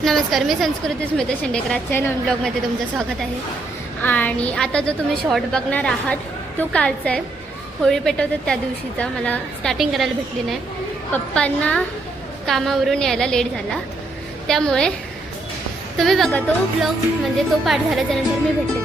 नमस्कार, मी संस्कृती स्मिता शेंडेकर. आजच्या नवीन ब्लॉगमध्ये तुमचं स्वागत आहे. आणि आता जो तुम्ही शॉर्ट बघणार आहात तो कालचा आहे. होळी पेटवतात त्या दिवशीचा. मला स्टार्टिंग करायला भेटली नाही. पप्पांना कामावरून यायला लेट झाला, त्यामुळे तुम्ही बघा तो ब्लॉग, म्हणजे तो पाठ झाल्याच्यानंतर मी भेटले.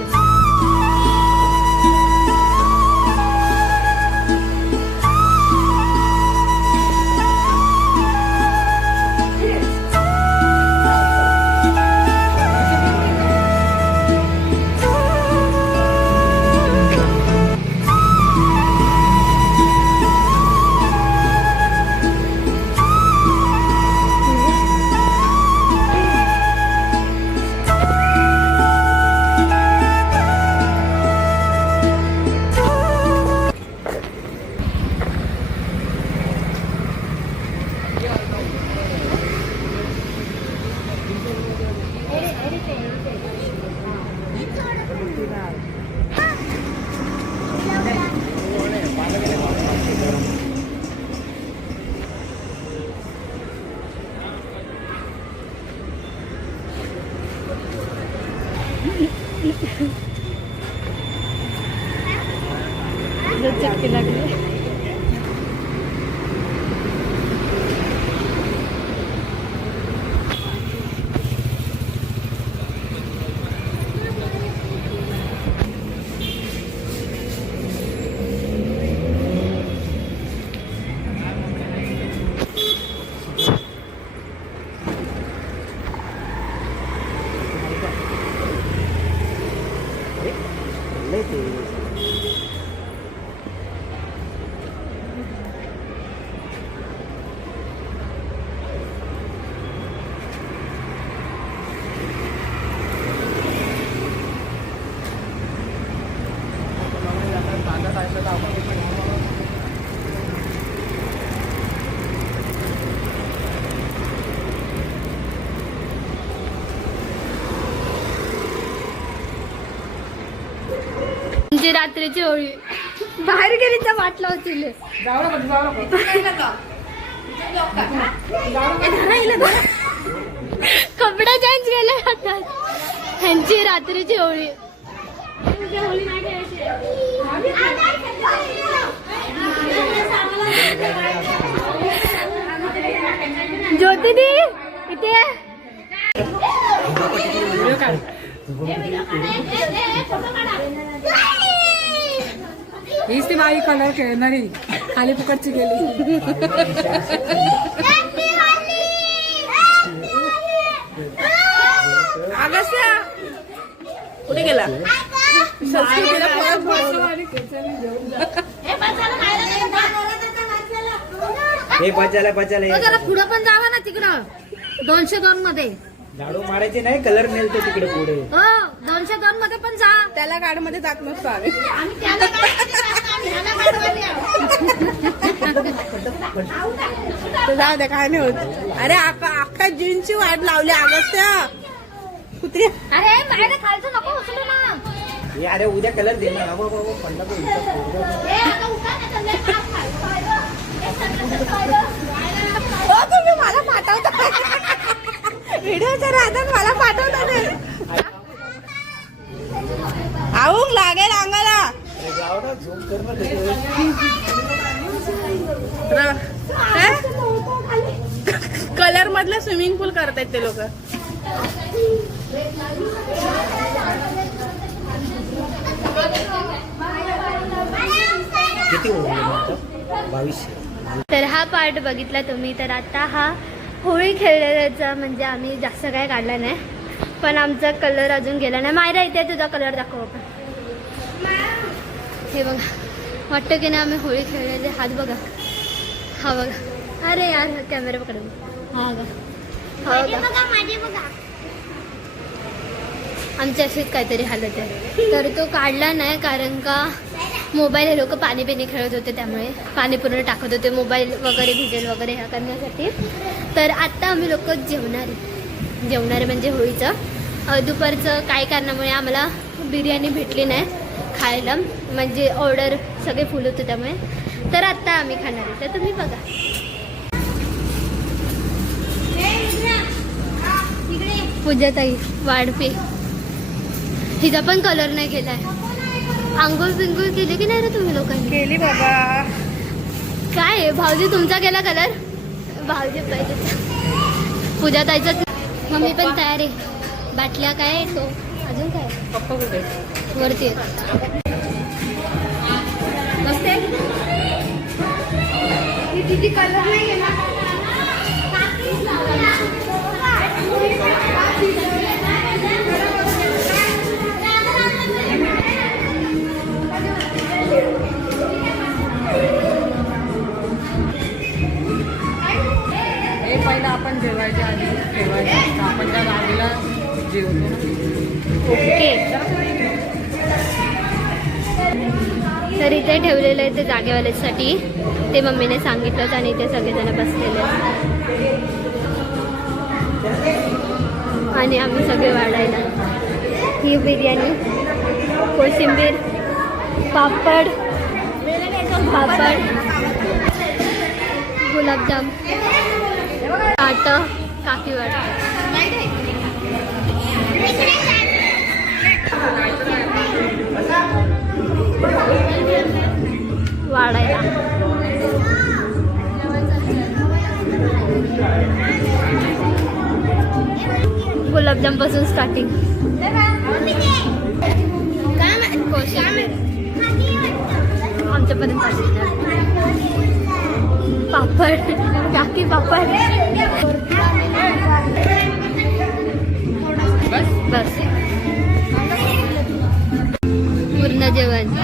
चटके लागले. म्हणजे रात्रीची होळी बाहेर गेली तर वाटलं होती. कपडा चेंज केले जातात. ह्यांची रात्रीची होळी. ज्योती दी इथे हीच ती बाई कलर खेळणारी खाली फुकटची गेली. अगस्त्या कुठे गेला? पुढं पण जावा ना तिकडं 202 मध्ये. झाडू मारायचे नाही, कलर नेलतो तिकडे पुढे. हो 202 मध्ये पण जा. त्याला गाड मध्ये जात नसतो आम्ही. जाऊ द्या, काय नाही होत. अरे अख्खा जीन्सची वाट लावली अगस्त्या कुत्री. अरे बाहेर खायचं नको उचलू ना. अरे उद्या कलर दे ना. तुम्ही मला पाठवता व्हिडिओच्या राहतात, मला पाठवतात. आऊन लागेल अंगाला. कलर मधलं स्विमिंग पूल करतायत ते लोक. किती 2200. तर हा पार्ट बघितला तुम्ही. तर आता हा होळी खेळण्याचा, म्हणजे आम्ही जास्त काय काढला नाही, पण आमचा कलर अजून गेला नाही. मायरा इथे तुझा कलर दाखव आपण. हे बघा, वाटतं की नाही आम्ही होळी खेळलेले. हात बघा, हा बघा. अरे यार कॅमेरा पकडून. हा बघा, हा बघा. आमची अशीच काहीतरी हालत आहे. तर तो काढला नाही कारण का मोबाईल हे लोक पाणी पिणी खेळत होते, त्यामुळे पाणी पूर्ण टाकत होते. मोबाईल वगैरे भिजेल वगैरे ह्या करण्यासाठी. तर आत्ता आम्ही लोक जेवणार म्हणजे होळीचं दुपारचं काय कारणामुळे आम्हाला बिर्याणी भेटली नाही खायला, म्हणजे ऑर्डर सगळे फुल होते त्यामुळे. तर आत्ता आम्ही खाणार आहे, तर तुम्ही बघा. पूजाताई वाढपे, हिचा पण कलर नाही केलाय. आंघोळ बिंगोळ केली की नाही रे तुम्ही लोकांनी? केली बाबा. काय आहे भाऊजी तुमचा केला कलर? भाऊजी पाहिजे. पूजाताईचा मम्मी पण तयार आहे. बाटल्या काय आहे तो अजून काय पप्पा कुठे? वरती आहे. मस्त आहे. किती कलर नाही केला. हे पहिलं आपण जेवायच्या आधी ठेवायचं. आपण त्या गाडीला जेवतो ना. ओके. तर इथे ठेवलेलं आहे ते जागेवाल्यासाठी. ते मम्मीने सांगितलंच आणि इथे सगळेजण बसलेले आणि आम्ही सगळे वाढायला. ही बिर्याणी, कोशिंबीर, पापड, गुलाबजाम, ताट, काकी वाढायला. गुलाबजाम पासून स्टार्टिंग. आमच्यापर्यंत पापड, काकी पापड. बस पूर्ण जेवण.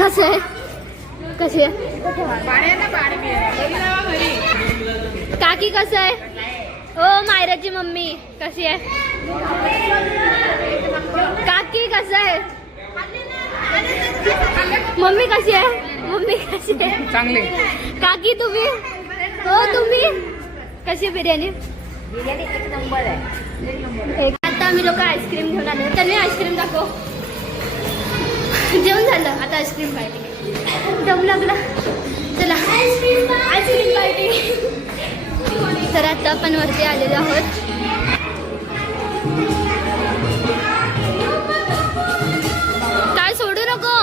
कसे आहे? कशी आहे काकी? कसं आहे? ओ मायराची मम्मी कशी आहे? काकी कसं आहे? मम्मी कशी आहे? मम्मी कशी आहे? चांगले. काकी तुम्ही? हो तुम्ही कशी आहे बिर्याणी? एक नंबर आहे. आता आम्ही लोक आईस्क्रीम घेऊन आलो. त्यांनी आईस्क्रीम दाखव. जेवण झालं, आता आईस्क्रीम पार्टी. दम लागला. चला आईस्क्रीम पार्टी. तर आता आपण वरती आलेलो आहोत. काय सोडू नको.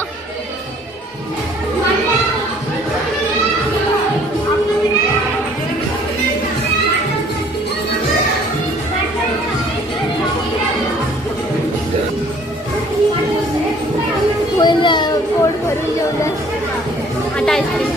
पोट भरून जेवलं. आता आईस्क्रीम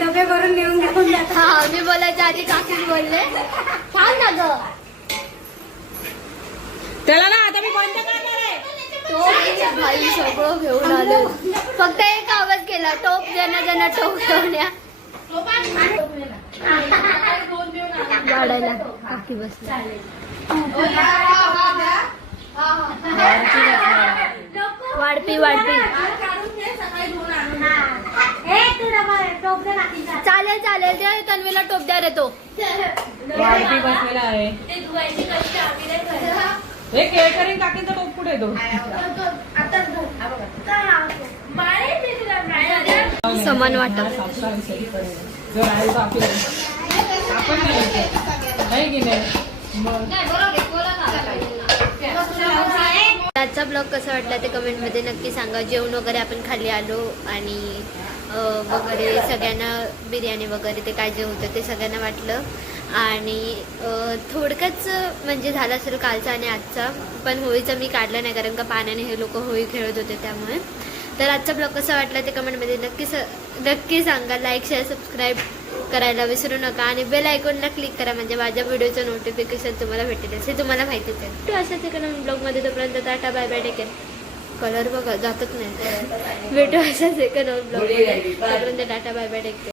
डबे भरून घेऊन घेऊन जात. हा मी बोलायच्या आधी काकीच बोलले. सांग ना ग. त्याला ना आता मी बंद करणार आहे. टोप भाई सगळं घेऊन आलो. फक्त एक आवाज केला, टोप ज्यांना ज्यांना टोप घेऊन या. वाढायला काकी बसली. वाढपी वाढपी चालेल चालेल ते तन्वीला टोप द्या रे तो वाढपी बसलेला आहे हे केळकरी काकीचा टोप कुठे आहे तो समान वाटप जो राहील तो आपण नाही की नाही आजचा ब्लॉग कसा वाटला ते कमेंटमध्ये नक्की सांगा. जेवण वगैरे आपण खाली आलो आणि वगैरे सगळ्यांना बिर्याणी वगैरे ते काय जे होतं ते सगळ्यांना वाटलं आणि थोडक्याच म्हणजे झालं असेल कालचा आणि आजचा, पण होळीचा मी काढला नाही कारण का पाण्याने हे लोक होळी खेळत होते त्यामुळे. तर आजचा ब्लॉग कसा वाटला ते कमेंटमध्ये नक्की सांगा. लाईक शेअर सबस्क्राईब करायला विसरू नका आणि बेल आयकॉनला क्लिक करा म्हणजे माझ्या व्हिडिओचं नोटिफिकेशन तुम्हाला भेटेल हे तुम्हाला माहितीच आहे. तो अशाच एका ब्लॉगमध्ये तोपर्यंत tata bye bye take care. Colour बघा जातच नाही भेटू अशाच एका ब्लॉगमध्ये तोपर्यंत tata bye bye take care.